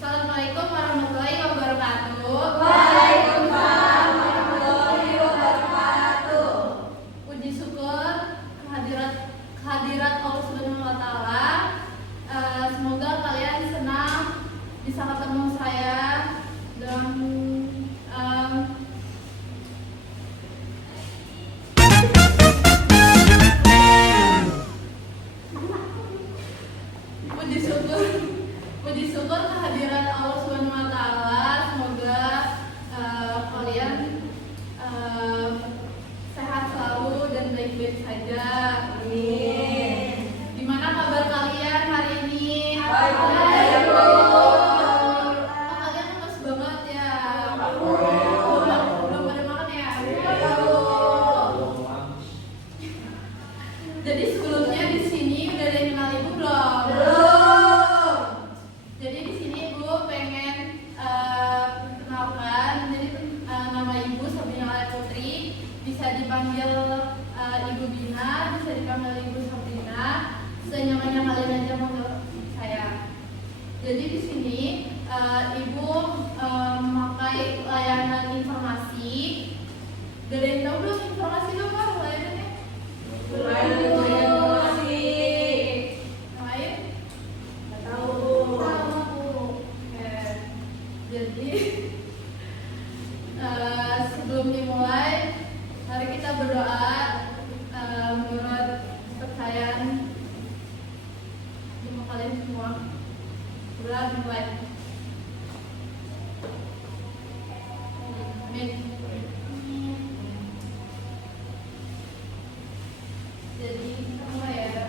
Assalamualaikum warahmatullahi wabarakatuh. Waalaikumsalam warahmatullahi wabarakatuh. Puji syukur kehadirat Allah Subhanahu wa taala. Semoga kalian senang bisa ketemu saya dan puji syukur kehadirat Allah Subhanahu wa taala. Semoga kalian sehat selalu dan baik-baik saja. Amin. Gimana kabar kalian hari ini? Baik. Kalian lemes banget ya? Belum. Belum pada makan ya? Jadi sebelumnya di sini udah ada yang kenal ibu belum? Belum. Jadi di sini ibu pengen kenalkan. Jadi nama ibu Sabrina Lea Putri, bisa dipanggil Ibu Bina, bisa dipanggil Ibu Sabrina, senyamannya kalian aja panggil saya. Jadi di sini ibu memakai layanan informasi. Udah ada yang tahu belum informasi itu apa layanannya? Layanan informasi. Yang lain? Nggak tahu. Oke. Jadi sebelum dimulai, mari kita berdoa menurut kepercayaan ibu kalian semua. Berdoa dimulai. Amin. Jadi mulai ya.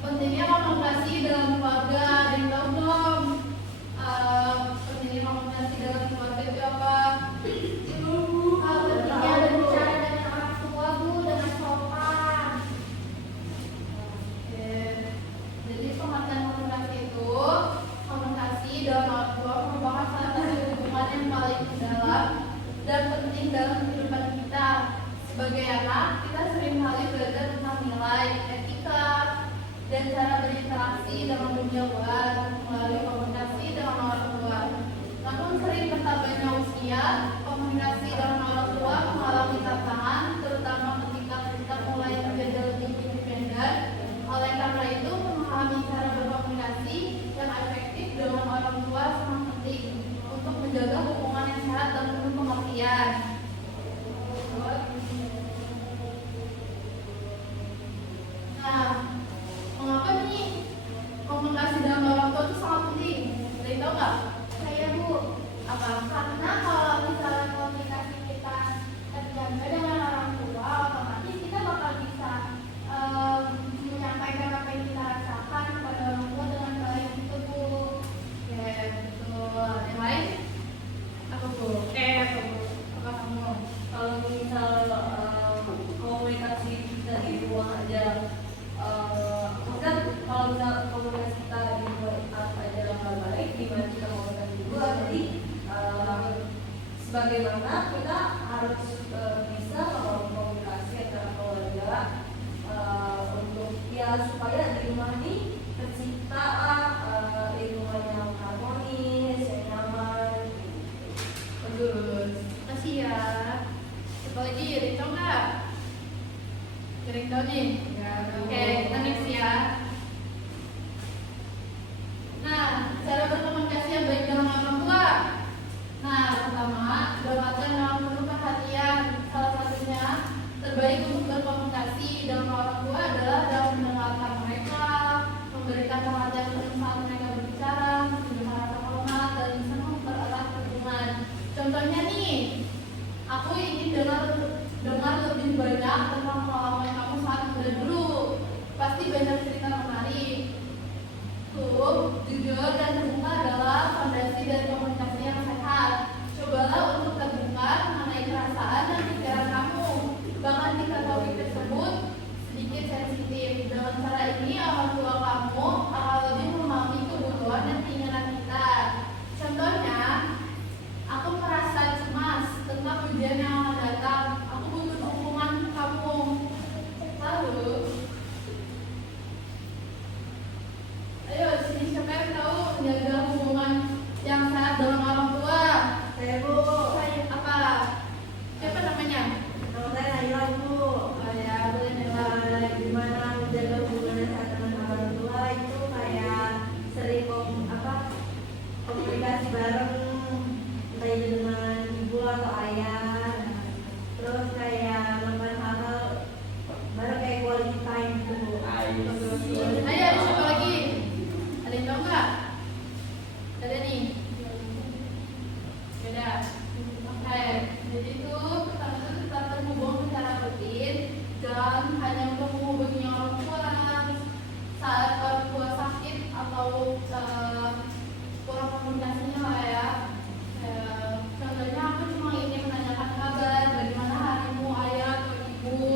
Pentingnya komunikasi dalam keluarga, ada yang tahu belum? Pentingnya komunikasi dalam keluarga itu apa? Pentingnya berbicara dengan orang tua, Bu, dengan sopan. Oke. Jadi pengertian komunikasi itu, komunikasi dalam orang tua merupakan salah satu hubungan yang paling dalam dan penting dalam kehidupan kita. Sebagai anak, kita sering kali belajar tentang nilai, etika, dan cara berinteraksi dengan dunia luar melalui komunikasi dengan orang tua. Namun sering bertambahnya usia, komunikasi dengan orang tua mengalami tantangan, terutama ketika kita mulai menjadi lebih independen. Oleh karena itu, memahami cara berkomunikasi yang efektif dengan orang tua sangat penting untuk menjaga hubungan yang sehat dan penuh pengertian. Nah, mengapa nih komunikasi dalam orang tua itu sangat penting? Ada yang tahu nggak? Saya, Bu, Apa? karena kalau misalnya komunikasi kita terjaga dengan orang tua, otomatis kita bakal bisa menyampaikan apa yang kita rasakan kepada orang tua dengan baik gitu, Bu. Oke, betul. Yang lain? Apa bu? Apa kamu? Kalau misal komunikasi kita di ruang aja, kan kalau misal komunikasi kita di ruang aja nggak baik, gimana kita komunikasi di luar? Jadi sebagaimana kita harus bisa membangun komunikasi antara keluarga untuk ya supaya di rumah ini tercipta lingkungan yang harmonis, yang nyaman. Bagus. Makasih ya. Satu lagi, ada yang tahu nggak? Ada yang tahu nih? Oke, kita next ya. Nah, cara berkomunikasi yang baik dengan orang tua. Nah, pertama, dapatkan dengan penuh perhatian. Salah satunya terbaik untuk berkomunikasi dengan orang tua adalah dalam mendengarkan mereka, memberikan perhatian penuh saat mereka berbicara, memberikan rasa hormat, dan bisa mempererat hubungan. Contohnya nih, aku ingin dengar lebih banyak tentang pengalaman kamu saat muda dulu. Pasti banyak cerita menarik. Tuh, jujur dan terbuka dalam menjaga hubungan yang sehat dengan orang tua. Saya Bu. Saya apa? Siapa namanya? Nama saya Naila Bu. Oh ya, boleh Nela. Gimana menjaga hubungan yang sehat dengan orang tua itu kayak sering komunikasi bareng, entah itu dengan ibu atau ayah. Terus kayak melakukan hal-hal bareng kayak quality time gitu Bu. Ayo, ada siapa lagi? Ada yang tahu nggak? Ada nih. Beda. Oke, jadi itu pertama itu kita terhubung secara rutin dan hanya untuk menghubungi orang tua saat orang tua sakit atau kurang komunikasinya lah ya. Contohnya aku cuma ingin menanyakan kabar, bagaimana harimu ayah atau ibu.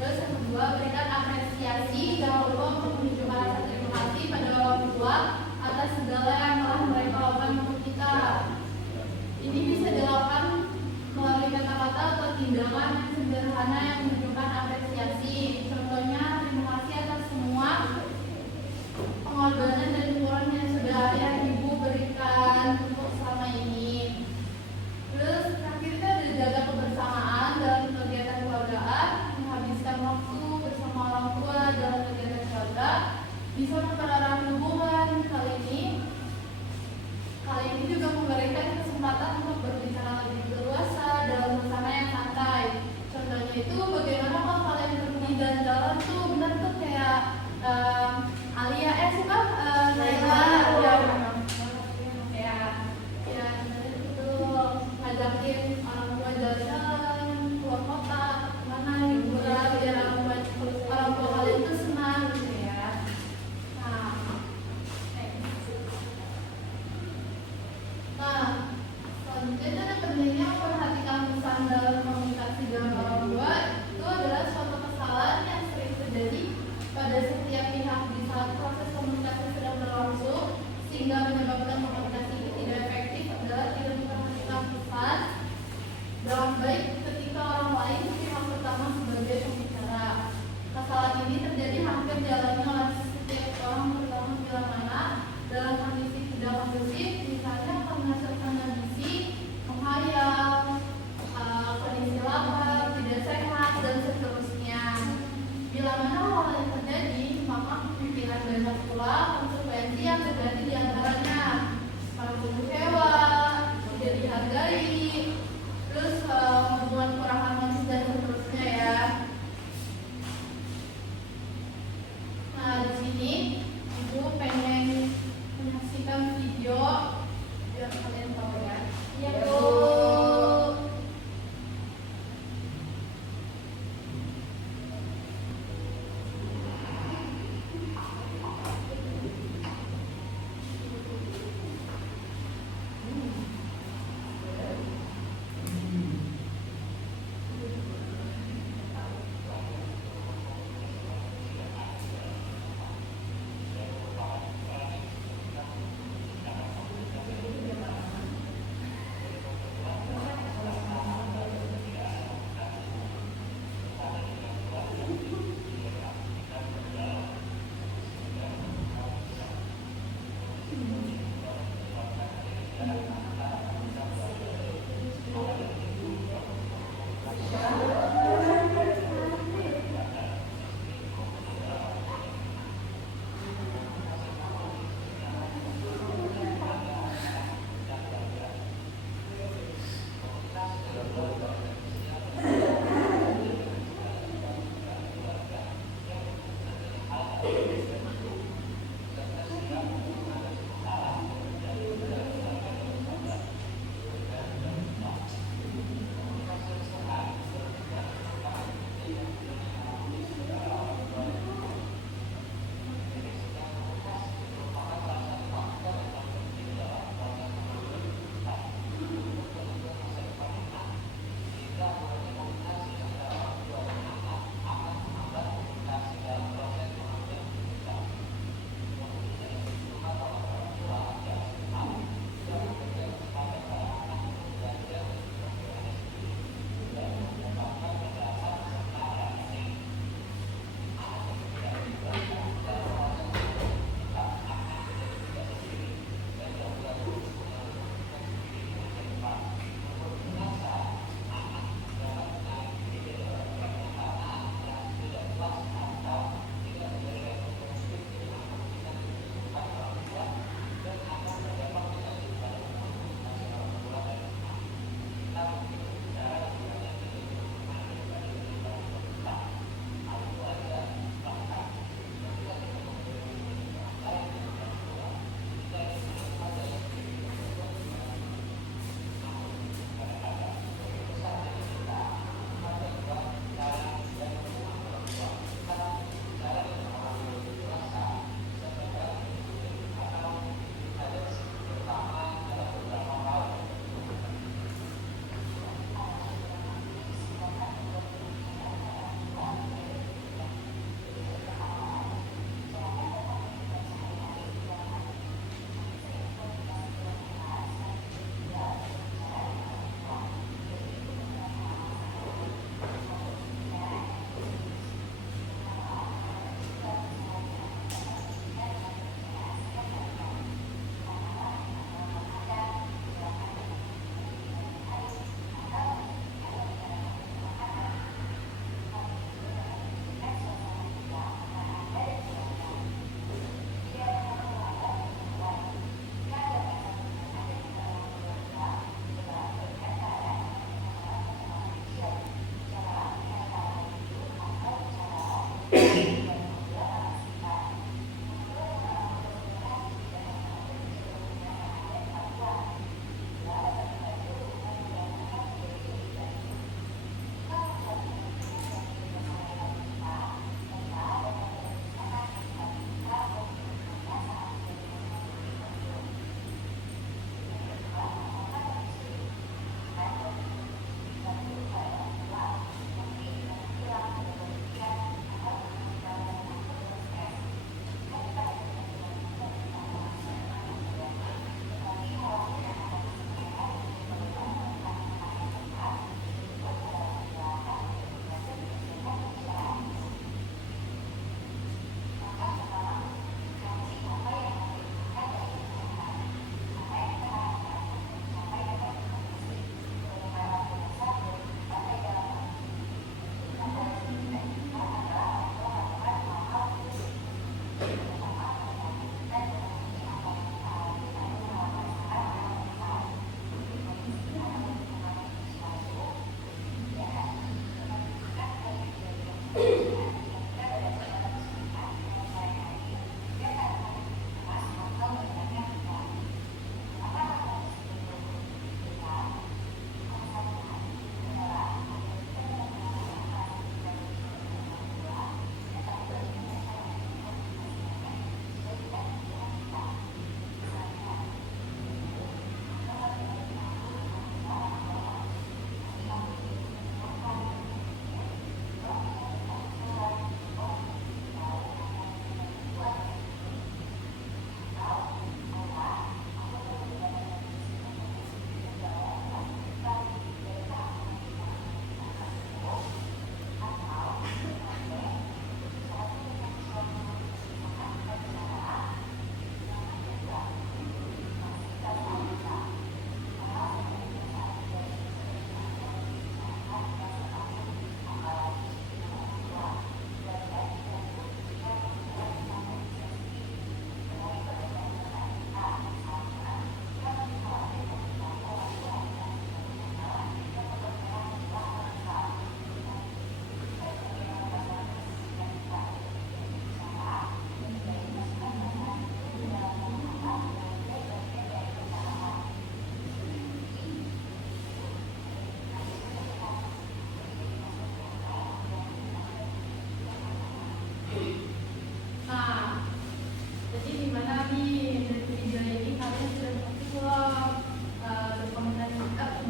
Terus yang kedua, berikan apresiasi, jangan lupa untuk menunjukkan rasa terima kasih pada orang tua atas segala yang telah mereka lakukan untuk kita. Ini bisa dilakukan melalui kata-kata atau tindakan yang sederhana yang menunjukkan apresiasi. Contohnya, terima kasih atas semua pengorbanan dan ukuran yang sudah ayah ibu berikan untuk selama ini. Terus terakhir kita ada jaga kebersamaan dalam kegiatan keluargaan, menghabiskan waktu bersama orang tua dalam kegiatan keluarga bisa mempererat hubungan. Kali ini juga memberikan kesempatan untuk berbicara lebih leluasa dalam suasana yang santai. Contohnya itu bagaimana kalau kalian pergi jalan-jalan tuh benar tuh kayak Alia suka Naila ya itu ngajakin orang tua jalan-jalan keluar kota mana liburan biar orang tua kalian tuh senang gitu ya. Nah, selanjutnya ada pentingnya memperhatikan pesan dalam komunikasi dengan orang tua. Itu adalah suatu kesalahan yang sering terjadi pada setiap pihak di saat proses komunikasi sedang berlangsung, sehingga menyebabkan komunikasi itu tidak efektif adalah tidak memperhatikan pesan dengan baik ketika orang lain pihak pertama sebagai pembicara. Kesalahan ini terjadi hampir dialami oleh setiap orang, terutama bila mana dalam kondisi tidak kondusif, misalnya karena suasana bisik, menghayal, kondisi lapar, tidak sehat, dan seterusnya. Bila mana hal yang terjadi, maka kemungkinan banyak pula konsekuensi yang terjadi di antaranya merasa kecewa, tidak dihargai, terus hubungan kurang harmonis dan seterusnya ya. Nah di sini ibu pengen menyaksikan video biar kalian tahu ya. Iya Bu.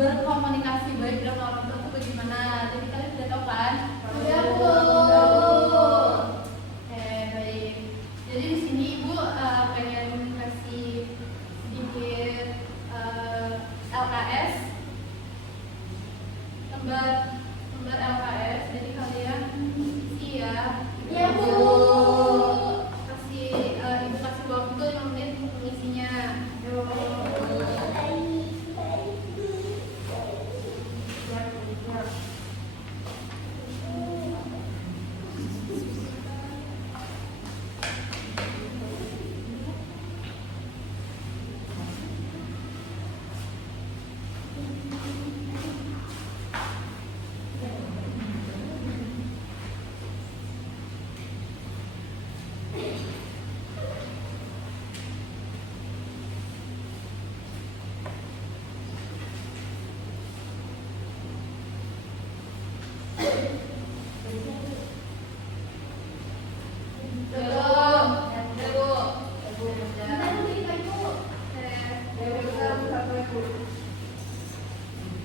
berkomunikasi baik dengan orang tua itu bagaimana? Jadi kalian sudah tahu kan? Sudah, Bu. Oke, baik. Jadi di sini Ibu pengen kasih sedikit LKS, lembar LKS. Jadi kalian isi ya. Iya, Bu. Ibu kasih waktu 5 menit untuk mengisinya. Bentar, Bu, cerita, Ibu.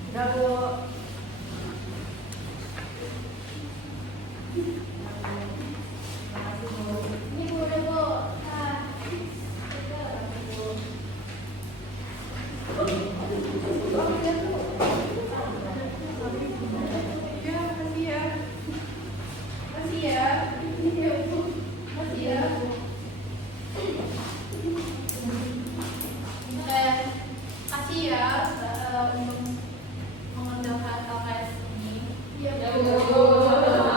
Udah, Bu. Makasih, Bu. Ini, Bu, udah, Bu. Nah, Bu. Iya, makasih ya. Makasih ya. Iya, Bu. Makasih ya. Kasih ya untuk mengerjakan LKS ini. Iya, Ya, Bu. Bu. Sama-sama.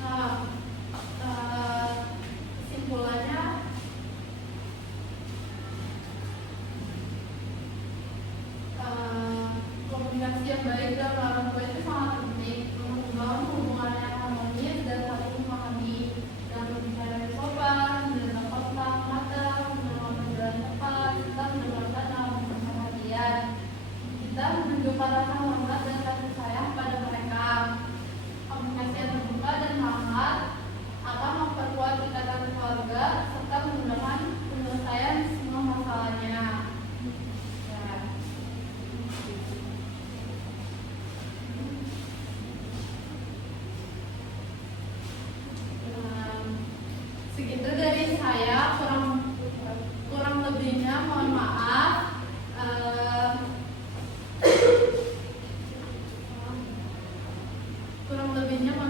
Nah, kesimpulannya komunikasi yang baik dalam orang tua itu sangat penting untuk membangun hubungan yang harmonis dan saling memahami dan berbicara yang sopan, menjaga kontak mata, menggunakan jalan tepat, serta mendengarkan dalam perhatian. Kita menunjukkan rasa hormat dan kasih sayang pada mereka. Komunikasi yang terbuka dan hangat akan memperkuat ikatan keluarga serta menggunakan penyelesaian semua masalahnya. Ya. Segitu dari saya, kurang lebihnya mohon maaf. Kurang lebihnya mohon